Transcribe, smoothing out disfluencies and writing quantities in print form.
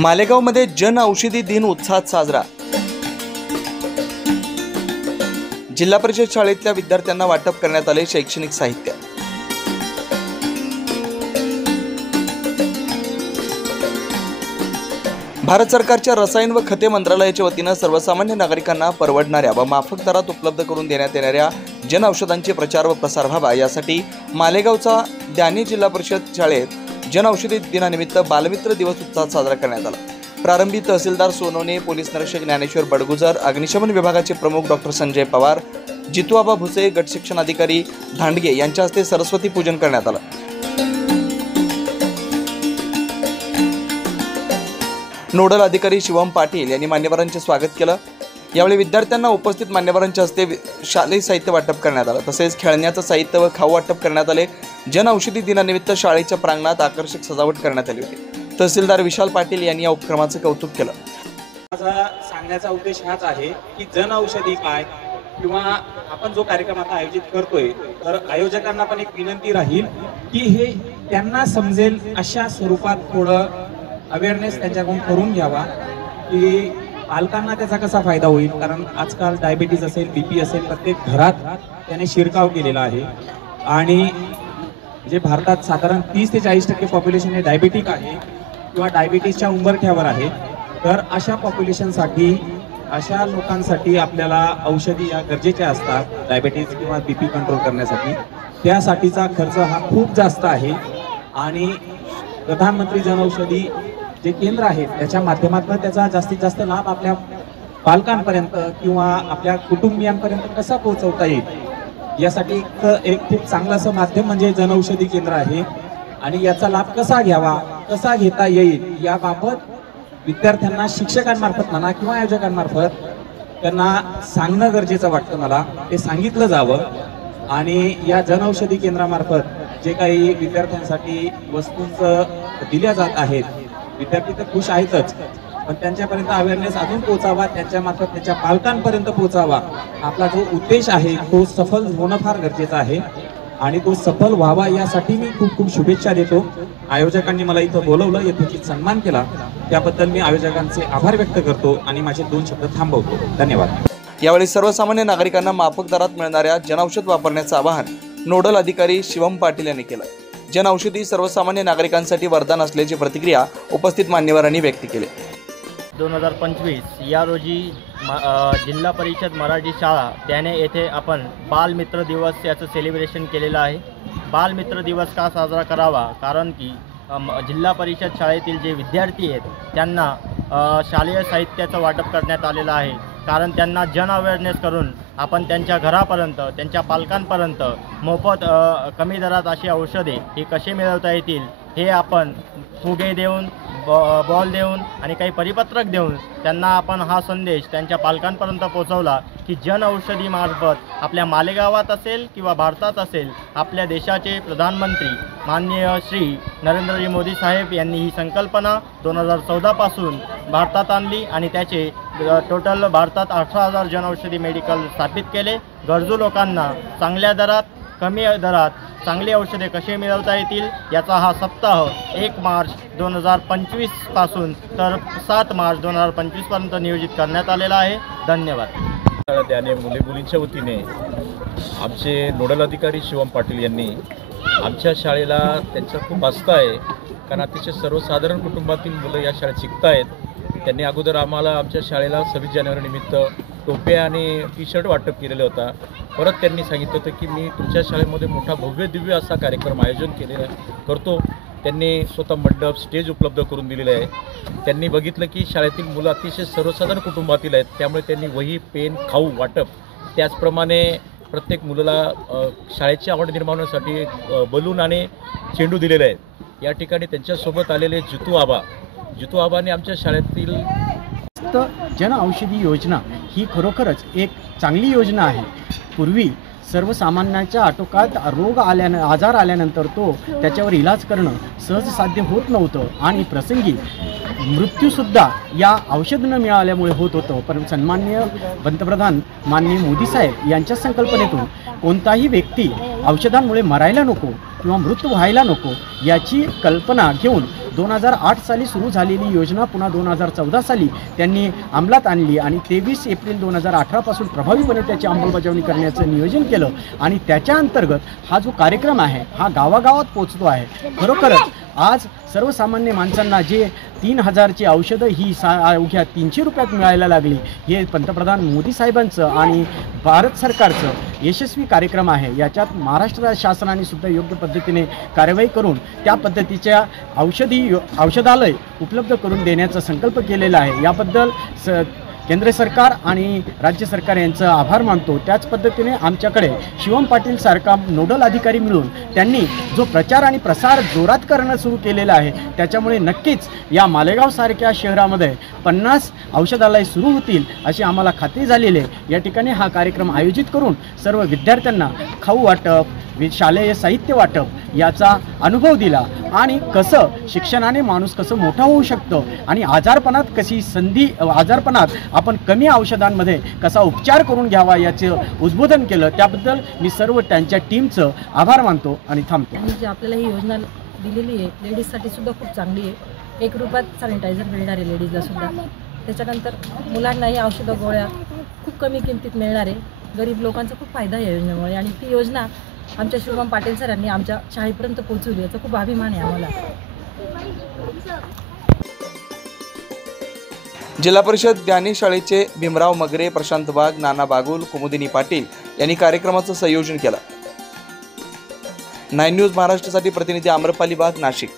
मालेगावमध्ये जन औषधी दिन उत्साहात साजरा। जिल्हा परिषद शाळेतल्या विद्यार्थ्यांना वाटप करण्यात आले शैक्षणिक साहित्य। भारत सरकारच्या रसायन व खते मंत्रालयाच्या वतीने सर्वसामान्य नागरिकांना परवडणाऱ्या व माफक दरात उपलब्ध करून देण्यात येणाऱ्या जन औषधांचे प्रचार व प्रसार व्हावा यासाठी मालेगावचा द्यानी जिल्हा परिषद शाळेत जन औषधी दिनानिमित्त बालमित्र दिवस उत्साहात साजरा करण्यात आला। प्रारंभी तहसीलदार सोनवणे, पोलीस निरीक्षक ज्ञानेश्वर बडगुजर, अग्निशमन विभागाचे प्रमुख डॉक्टर संजय पवार, जितूआबा भुसे, गट शिक्षण अधिकारी धांडगे यांच्या हस्ते सरस्वती पूजन करण्यात आलं। नोडल अधिकारी शिवम पाटील यांनी मान्यवरांचे स्वागत केलं। यावेळी विद्यार्थ्यांना उपस्थित मान्यवरांच्या हस्ते शालेय साहित्य वाटप करण्यात आलं, तसेच खेळण्याचं साहित्य व खाऊ वाटप करण्यात आले। जन औषधी दिनानिमित्त शाळेच्या प्रांगणात आकर्षक सजावट करण्यात आली होती। तहसीलदार विशाल पाटील यांनी या उपक्रमाचं कौतुक केलं। माझा सांगण्याचा उद्देश हाच आहे की जन औषधी काय किंवा आपण जो कार्यक्रम आता आयोजित करतोय, तर आयोजकांना पण एक विनंती राहील की हे त्यांना समजेल अशा स्वरूपात थोडं अवेअरनेस त्यांच्याकडून करून घ्यावा की पालकांना त्याचा कसा फायदा होईल। कारण आजकाल डायबिटीज असेल, बीपी असेल, प्रत्येक घरात त्याने शिरकाव केलेला आहे आणि जे भारतात साधारण 30 ते 40% पॉप्युलेशन हे डायबिटिक आहे किंवा डायबिटीसच्या उंबरठ्यावर आहे। तर अशा पॉप्युलेशनसाठी, अशा लोकांसाठी आपल्याला औषधी या गरजेच्या असतात डायबिटीज किंवा बीपी कंट्रोल करण्यासाठी। त्यासाठीचा खर्च हा खूप जास्त आहे आणि प्रधानमंत्री जनऔषधी जे केंद्र आहे त्याच्या माध्यमातून त्याचा जास्तीत जास्त लाभ आपल्या पालकांपर्यंत किंवा आपल्या कुटुंबियांपर्यंत कसा पोहोचवता येईल यासाठी एक खूप चांगलं असं माध्यम म्हणजे जनऔषधी केंद्र आहे आणि याचा लाभ कसा घ्यावा, कसा घेता येईल याबाबत विद्यार्थ्यांना शिक्षकांमार्फत म्हणा किंवा आयोजकांमार्फत त्यांना सांगणं गरजेचं वाटतं मला। ते सांगितलं जावं आणि या जनऔषधी केंद्रामार्फत जे काही विद्यार्थ्यांसाठी वस्तूंचं दिल्या जात आहेत, विद्यार्थी तर खुश आहेतच, पण त्यांच्यापर्यंत अवेअरनेस अजून पोहोचावा, त्यांच्यामार्फत त्यांच्या पालकांपर्यंत पोहोचावा। आपला जो उद्देश आहे तो सफल होणं फार गरजेचं आहे आणि तो सफल व्हावा यासाठी मी खूप खूप शुभेच्छा देतो। आयोजकांनी मला इथं बोलवलं, यथोचित सन्मान केला, त्याबद्दल मी आयोजकांचे आभार व्यक्त करतो आणि माझे 2 शब्द थांबवतो। धन्यवाद। यावेळी सर्वसामान्य नागरिकांना माफक दरात मिळणाऱ्या जनऔषध वापरण्याचं आवाहन नोडल अधिकारी शिवम पाटील यांनी केलं। जन औषधी सर्वसामान्य नागरिकांसाठी वरदान असल्याची प्रतिक्रिया उपस्थित मान्यवरांनी व्यक्त केली। 2025 या रोजी जिल्हा परिषद मराठी शाळा त्याने येथे आपण बालमित्र दिवस याचं सेलिब्रेशन केलेलं आहे। बालमित्र दिवस का साजरा करावा, कारण की जिल्हा परिषद शाळेतील जे विद्यार्थी आहेत त्यांना शालेय साहित्याचं वाटप करण्यात आलेलं आहे। कारण त्यांना जन अवेअरनेस करून आपण त्यांच्या घरापर्यंत, त्यांच्या पालकांपर्यंत मोफत कमी दरात अशी औषधे ही कशी मिळवता येतील हे आपण फुगे देऊन, बॉल देऊन आणि काही परिपत्रक देऊन त्यांना आपण हा संदेश त्यांच्या पालकांपर्यंत पोहोचवला की जन औषधीमार्फत आपल्या मालेगावात असेल किंवा भारतात असेल, आपल्या देशाचे प्रधानमंत्री माननीय श्री नरेंद्रजी मोदी साहेब यांनी ही संकल्पना 2014 पासून भारतात आणली आणि त्याचे टोटल भारतात 18,000 जनऔषधी मेडिकल स्थापित केले। गरजू लोकांना चांगल्या दरात, कमी दरात चांगली औषधे कशी मिळवता येतील याचा हा सप्ताह 1 मार्च 2025 पासून तर 7 मार्च 2025 पर्यंत नियोजित करण्यात आलेला आहे। धन्यवाद। त्याने मुलींच्या वतीने आमचे नोडल अधिकारी शिवम पाटील यांनी आमच्या शाळेला त्यांचा खूप आस्था आहे, कारण अतिशय सर्वसाधारण कुटुंबातील मुलं या शाळेत शिकत आहेत। त्यांनी अगोदर आम्हाला आमच्या शाळेला 26 जानेवारी निमित्त टोप्या आणि टी-शर्ट वाटप केलेला होता। परत त्यांनी सांगितलं होतं की मी तुमच्या शाळेमध्ये मोठा भव्य दिव्य असा कार्यक्रम आयोजन करतो। त्यांनी स्वतः मंडप, स्टेज उपलब्ध करून दिलेलं आहे। त्यांनी बघितलं की शाळेतील मुलं अतिशय सर्वसाधारण कुटुंबातील आहेत, त्यामुळे त्यांनी वही, पेन, खाऊ वाटप, त्याचप्रमाणे प्रत्येक मुलाला शाळेची आवड निर्माण होण्यासाठी बलून आणि चेंडू दिलेले आहेत। या ठिकाणी त्यांच्यासोबत आलेले जितू आबाने आमच्या शाळेतील जन औषधी योजना ही खरोखरच एक चांगली योजना आहे। पूर्वी सर्वसामान्यांच्या आटोकात आजार आल्यानंतर त्याच्यावर इलाज करणं सहज साध्य होत नव्हतं आणि प्रसंगी मृत्यूसुद्धा या औषध न मिळाल्यामुळे होत होतं। पण सन्माननीय पंतप्रधान माननीय मोदी साहेब यांच्या संकल्पनेतून कोणताही व्यक्ती औषधांमुळे मरायला नको किंवा मृत्यू व्हायला नको याची कल्पना घेऊन 2008 साली सुरू झालेली योजना पुन्हा 2014 साली त्यांनी अंमलात आणली आणि 23 एप्रिल 2018 पासून प्रभावीपणे त्याची अंमलबजावणी करण्याचं नियोजन केलं आणि त्याच्या अंतर्गत हा जो कार्यक्रम आहे हा गावागावात पोचतो आहे. खरोखरच आज सर्वसामान्य माणसांना जे 3000ची औषधं ही अवघ्या 300 रुपयात मिळायला लागली, हे पंतप्रधान मोदी साहेबांचं आणि भारत सरकारचं यशस्वी कार्यक्रम आहे. याच्यात महाराष्ट्र शासनाने सुद्धा योग्य पद्धतीने कारवाई करून त्या पद्धतीच्या औषधालय उपलब्ध करून देण्याचा संकल्प केलेला आहे. याबद्दल केंद्र सरकार आणि राज्य सरकार यांचं आभार मानतो. त्याच पद्धतीने आमच्याकडे शिवम पाटील सारखा नोडल अधिकारी मिळून त्यांनी जो प्रचार आणि प्रसार जोरात करणं सुरू केलेलं आहे, त्याच्यामुळे नक्कीच या मालेगावसारख्या शहरामध्ये 50 औषधालय सुरू होतील अशी आम्हाला खात्री झालेली आहे. या ठिकाणी हा कार्यक्रम आयोजित करून सर्व विद्यार्थ्यांना खाऊ वाटप, शालेय साहित्य वाटप याचा अनुभव दिला आणि कसं शिक्षणाने माणूस कसं मोठा होऊ शकतो आणि आजारपणात आपण कमी औषधांमध्ये कसा उपचार करून घ्यावा याचं उद्बोधन केलं. त्याबद्दल मी सर्व त्यांच्या टीमचं आभार मानतो आणि थांबतो. आणि जी आपल्याला ही योजना दिलेली आहे लेडीजसाठी सुद्धा खूप चांगली आहे. 1 रुपयात सॅनिटायझर मिळणार आहे लेडीजला सुद्धा. त्याच्यानंतर मुलांनाही औषधं गोळ्या खूप कमी किमतीत मिळणार आहे. गरीब लोकांचा खूप फायदा आहे या योजनेमुळे आणि ती योजना आमच्या शिवम पाटील सरांनी आमच्या शाळेपर्यंत पोहोचवली, याचा खूप अभिमान आहे आम्हाला. जिल्हा परिषद ज्ञानी शाळेचे भीमराव मगरे, प्रशांत वाघ, नाना बागुल, कुमुदिनी पाटील यांनी कार्यक्रमाचं संयोजन केलं. 9 न्यूज महाराष्ट्रासाठी प्रतिनिधी आम्रपाली वाघ, नाशिक.